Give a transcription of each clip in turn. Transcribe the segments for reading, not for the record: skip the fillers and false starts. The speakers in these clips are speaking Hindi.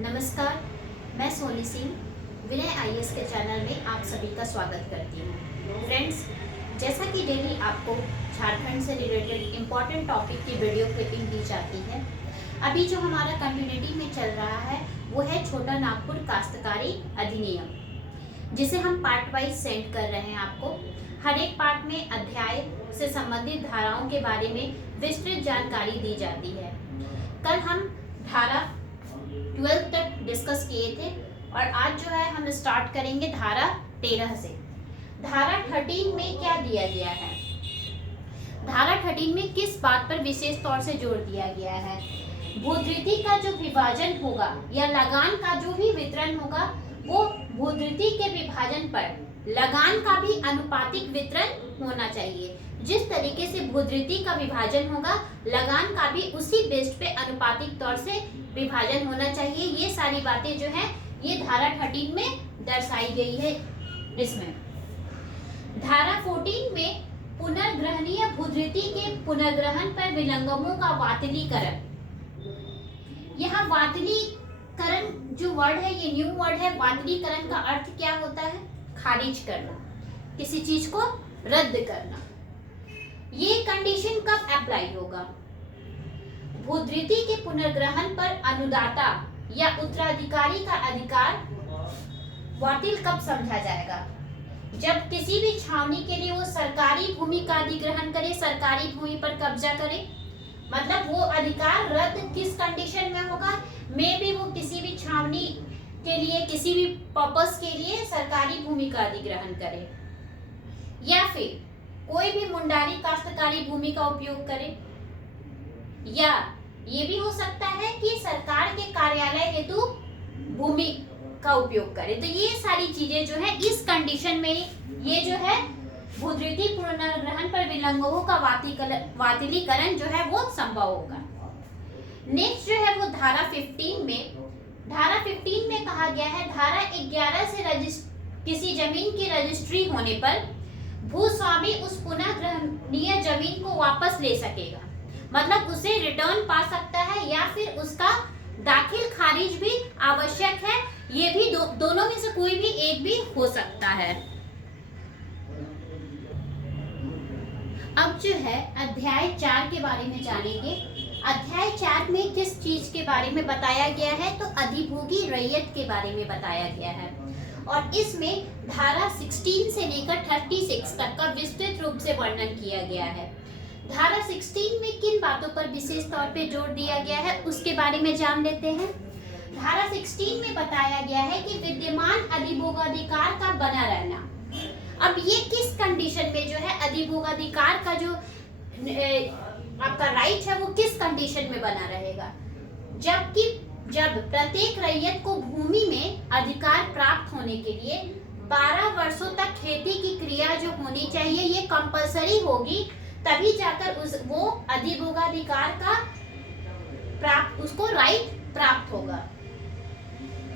नमस्कार, मैं सोनी सिंह विनय आईएएस के चैनल में आप सभी का स्वागत करती हूँ। फ्रेंड्स, जैसा कि डेली आपको झारखंड से रिलेटेड इम्पॉर्टेंट टॉपिक की वीडियो क्लिपिंग दी जाती है, अभी जो हमारा कम्युनिटी में चल रहा है वो है छोटा नागपुर काश्तकारी अधिनियम, जिसे हम पार्ट वाइज सेंड कर रहे हैं आपको। हर एक पार्ट में अध्याय से संबंधित धाराओं के बारे में विस्तृत जानकारी दी जाती है। कल हम धारा 12 तक डिस्कस किए थे और आज जो है हम स्टार्ट करेंगे धारा 13 से। धारा 13 में क्या दिया गया है? धारा 13 में किस बात पर विशेष तौर से जोर दिया गया है? भूधृति का जो विभाजन होगा या लगान का जो भी वितरण होगा वो भूधृति के विभाजन पर लगान का भी अनुपातिक वितरण होना चाहिए। जिस तरीके से भूधृति का विभाजन होगा, लगान का भी उसी बेस पे अनुपातिक तौर से विभाजन होना चाहिए। ये सारी बातें जो है ये धारा 13 में दर्शाई गई है। इसमें धारा 14 में पुनर्ग्रहणीय भूधृति के पुनर्ग्रहण पर विलंगमों का वातिलीकरण। यहाँ वातिलीकरण जो वर्ड है ये न्यू वर्ड है। वातिलीकरण का अर्थ क्या होता है? खारिज करना, किसी चीज को रद्द करना। ये कंडीशन कब अप्लाई होगा? भूधृति के पुनर्ग्रहण पर अनुदाता या उत्तराधिकारी का अधिकार बातिल कब समझा जाएगा? जब किसी भी छावनी के लिए वो सरकारी भूमि का अधिग्रहण करे, सरकारी भूमि पर कब्जा करे, मतलब वो अधिकार रद्द किस कंडीशन में होगा? में भी वो किसी भी छावनी के लिए, किसी भी पर्पस के लिए सरकारी भूमि का अधिग्रहण करे, या फिर कोई भी मुंडारी काश्तकारी भूमि का उपयोग करे, या ये भी हो सकता है कि सरकार के कार्यालय हेतु भूमि का उपयोग करे। तो ये सारी चीजें जो है इस कंडीशन में ये जो है भूधृति पुनर्ग्रहण पर विलंगमों का वातिलीकरण जो है वो संभव होगा। नेक्स्ट जो है वो धारा 15 में, धारा 15 में कहा गया है धारा 11 से किसी जमीन की रजिस्ट्री होने पर भूस्वामी उस पुनः ग्रहणीय जमीन को वापस ले सकेगा, मतलब उसे रिटर्न पा सकता है या फिर उसका दाखिल खारिज भी आवश्यक है। ये भी दोनों में से कोई भी एक भी हो सकता है। अब जो है अध्याय 4 के बारे में जानेंगे। अध्याय 4 में किस चीज के बारे में बताया गया है? तो अधिभोगी रैयत के बारे में बताया गया है और इसमें धारा 16 से लेकर 36 तक का विस्तृत रूप से वर्णन किया गया है। धारा 16 में किन बातों पर विशेष तौर पे जोर दिया गया है उसके बारे में जान लेते हैं। धारा 16 में बताया गया है कि विद्यमान अधिभोगाधिकार का बना रहना। अब ये किस कंडीशन में जो है अधिभोगाधिकार का जो आपका राइट है वो किस कंडीशन में बना रहेगा? जब प्रत्येक रैयत को भूमि में अधिकार प्राप्त होने के लिए 12 वर्षों तक खेती की क्रिया जो होनी चाहिए ये कंपलसरी होगी, तभी जाकर वो अधिभोगाधिकार का उसको राइट प्राप्त होगा।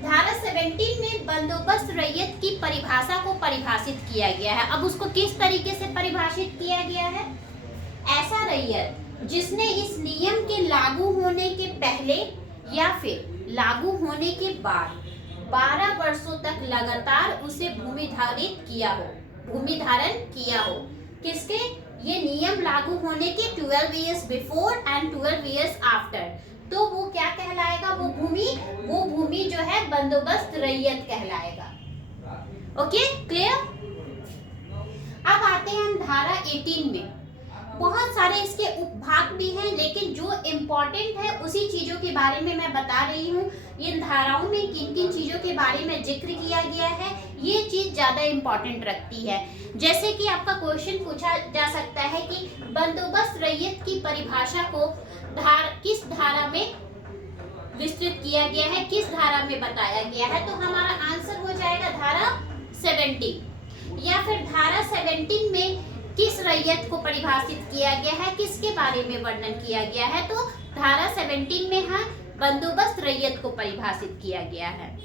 धारा 17 में बंदोबस्त रैयत की परिभाषा को परिभाषित किया गया है। अब उसको किस तरीके से परिभाषित किया गया है? ऐसा रैयत जिसने इस नियम के लागू होने के पहले या फिर लागू होने के बाद 12 वर्षों तक लगातार उसे भूमि धारण किया हो। किसके? ये नियम लागू होने के 12 years before and 12 years after, तो वो क्या कहलाएगा? वो भूमि जो है बंदोबस्त रैयत कहलाएगा। Okay, clear? अब आते हैं हम धारा 18 में। बहुत सारे इसके उपभाग भी हैं, लेकिन जो इम्पोर्टेंट है उसी चीजों के बारे में मैं बता रही हूँ। इन धाराओं में किन किन चीजों के बारे में जिक्र किया गया है ये चीज ज्यादा इम्पोर्टेंट रखती है। जैसे कि आपका क्वेश्चन पूछा जा सकता है कि बंदोबस्त रैयत की परिभाषा को किस धारा में विस्तृत किया गया है, किस धारा में बताया गया है? तो हमारा आंसर हो जाएगा धारा 17। या फिर धारा 17 में किस रैयत को परिभाषित किया गया है, किसके बारे में वर्णन किया गया है? तो धारा 17 में है बंदोबस्त रैयत को परिभाषित किया गया है।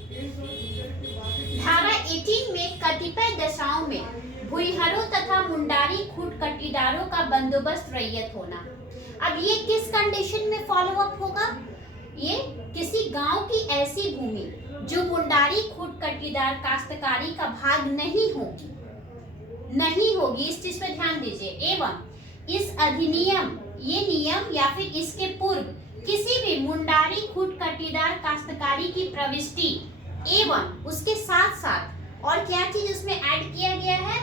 धारा 18 में कतिपय दशाओं में भूइहरों तथा मुंडारी खूट कटीदारों का बंदोबस्त रैयत होना। अब ये किस कंडीशन में फॉलो अप होगा? ये किसी गांव की ऐसी भूमि जो मुंडारी खूट कटीदार काश्तकारी का भाग नहीं होगी, इस चीज पे ध्यान दीजिए। एवं इस अधिनियम, ये नियम या फिर इसके पूर्व किसी भी मुंडारी खूट कटीदार काश्तकारी की प्रविष्टि एवं उसके साथ साथ और क्या चीज उसमें ऐड किया गया है,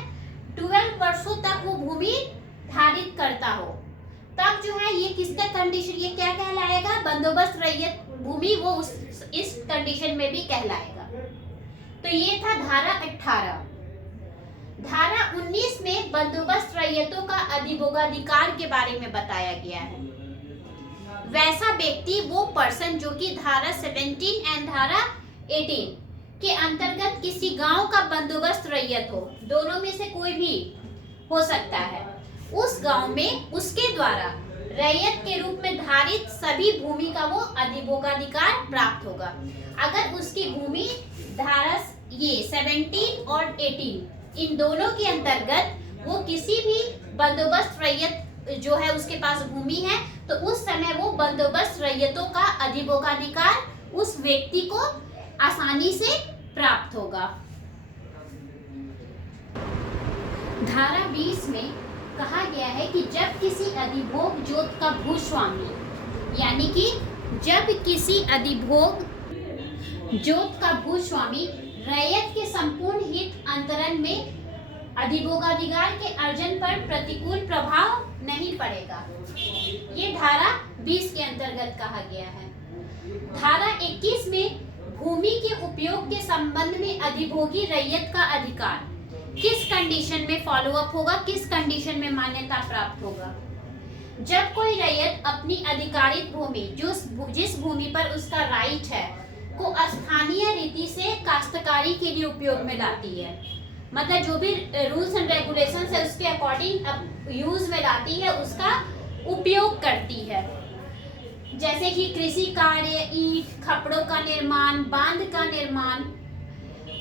12 वर्षों तक वो भूमि धारित करता हो, तब जो है ये किसका कंडीशन, ये क्या कहलाएगा, बंदोबस्त रैयत भूमि, वो इस कंडीशन में भी कहलाएगा। तो ये था धारा 18। धारा 19 में बंदोबस्त रैयतों का अधिभोगाधिकार के बारे में बताया गया है। वैसा व्यक्ति, वो पर्सन जो कि धारा 17 एंड धारा 18 के अंतर्गत किसी गांव का बंदोबस्त रैयत हो, दोनों में से कोई भी हो सकता है, उस गांव में उसके द्वारा रैयत के रूप में धारित सभी भूमि का वो अधिभोगाधिकार प्राप्त होगा। अगर उसकी भूमि धारा ये 17 और 18 इन दोनों के अंतर्गत वो किसी भी बंदोबस्त रैयत जो है उसके पास भूमि है, तो उस समय वो बंदोबस्त रैयतों का अधिभोगाधिकार उस व्यक्ति को आसानी से प्राप्त होगा। धारा 20 में कहा गया है कि जब किसी अधिभोग जोत का भूस्वामी, यानी कि जब किसी अधिभोग जोत का भूस्वामी रैयत के संपूर्ण हित अंतरण में अधिभोगाधिकार के अर्जन पर प्रतिकूल प्रभाव नहीं पड़ेगा, ये धारा 20 के अंतर्गत कहा गया है। धारा 21 में भूमि के उपयोग के संबंध में अधिभोगी रैयत का अधिकार किस कंडीशन में फॉलो अप होगा, किस कंडीशन में मान्यता प्राप्त होगा, जब कोई रैयत अपनी अधिकारित भूमि, जिस भूमि पर उसका राइट है, को स्थानीय रीति से काश्तकारी के लिए उपयोग में लाती है, मतलब जो भी रूल्स एंड रेगुलेशंस है उसके अकॉर्डिंग यूज में लाती है, उसका उपयोग करती है, जैसे कि कृषि कार्य, ईंट, खपड़ों का निर्माण, बांध का निर्माण,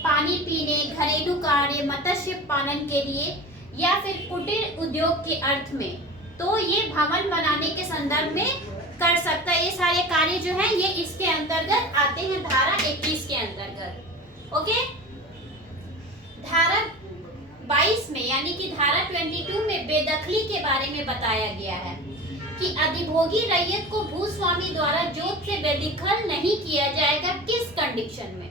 पानी पीने, घरेलू कार्य, मत्स्य पालन के लिए या फिर कुटीर उद्योग के अर्थ में, तो ये भवन बनाने के संदर्भ में कर सकता है। ये सारे कार्य जो है ये इसके अंतर्गत आते हैं धारा 21 के अंतर्गत। ओके, धारा 22 में यानी कि धारा 22 में बेदखली के बारे में बताया गया है कि अधिभोगी रैयत को भूस्वामी द्वारा जोत से बेदखल नहीं किया जाएगा। किस कंडीशन में,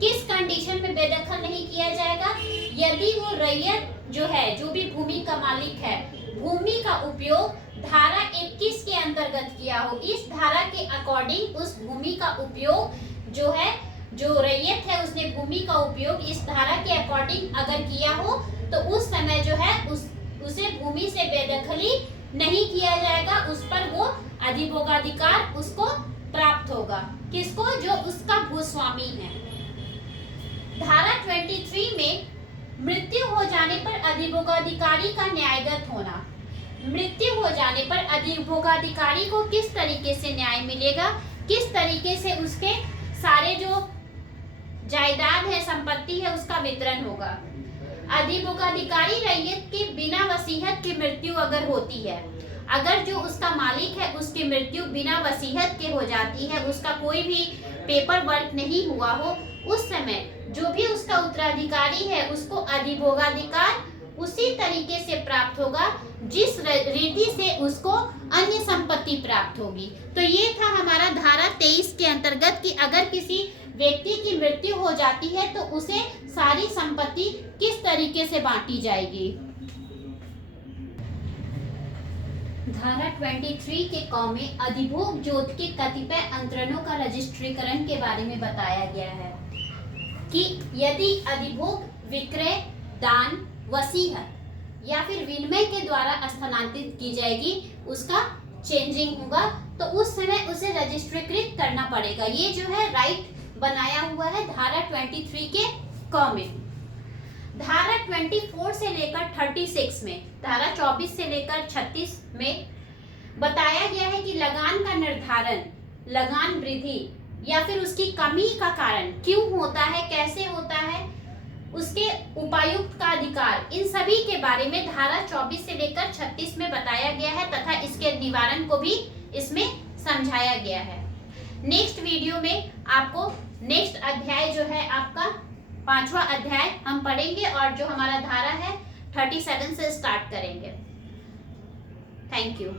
किस कंडीशन में बेदखल नहीं किया जाएगा, यदि वो रैयत जो है, जो भी भूमि का मालिक है, भूमि का उपयोग धारा 21 के अंतर्गत किया हो, इस धारा के अकॉर्डिंग उस भूमि का उपयोग जो है, जो रैयत है उसने भूमि का उपयोग इस धारा के अकॉर्डिंग अगर किया हो, तो उस समय जो है उसे भूमि से बेदखली नहीं किया जाएगा, उस पर वो अधिभोगाधिकार उसको प्राप्त होगा। किसको, जो उसका भूस्वामी है। धारा 23 में मृत्यु हो जाने पर अधिभोगाधिकारी का न्यायगत होना। मृत्यु हो जाने पर अधिभोगाधिकारी को किस तरीके से न्याय मिलेगा, किस तरीके से उसके सारे जो जायदाद है, संपत्ति है, उसका वितरण होगा। अधिभोगाधिकारी रैयत के बिना वसीयत की मृत्यु अगर होती है, अगर जो उसका मालिक है उसकी मृत्यु बिना वसीयत के हो जाती है, उसका कोई भी पेपर वर्क नहीं हुआ हो, उस समय जो भी उसका उत्तराधिकारी है उसको अधिभोगाधिकार उसी तरीके से प्राप्त होगा जिस रीति से उसको अन्य संपत्ति प्राप्त होगी। तो ये था हमारा धारा 23 के अंतर्गत कि अगर किसी व्यक्ति की मृत्यु हो जाती है तो उसे सारी संपत्ति किस तरीके से बांटी जाएगी। धारा 23 के क में अधिभोग जोत के कतिपय अंतरणों का रजिस्ट्रीकरण के बारे में बताया गया है कि यदि अधिभोग विक्रय, दान, वसीयत या फिर विनिमय के द्वारा स्थानांतरित की जाएगी, उसका चेंजिंग होगा, तो उस समय उसे रजिस्ट्रीकृत करना पड़ेगा। ये जो है राइट बनाया हुआ है धारा 23 के क में। धारा 24 से लेकर 36 में, धारा 24 से लेकर 36 में बताया गया है कि लगान का निर्धारण, लगान वृद्धि या फिर उसकी कमी का कारण क्यों होता है, कैसे होता है, उसके उपायुक्त का अधिकार, इन सभी के बारे में धारा 24 से लेकर 36 में बताया गया है तथा इसके निवारण को भी इसमें समझाया गया है। नेक्स्ट वीडियो में आपको नेक्स्ट अध्याय जो है आपका 5वां अध्याय हम पढ़ेंगे और जो हमारा धारा है 37 से स्टार्ट करेंगे। Thank you.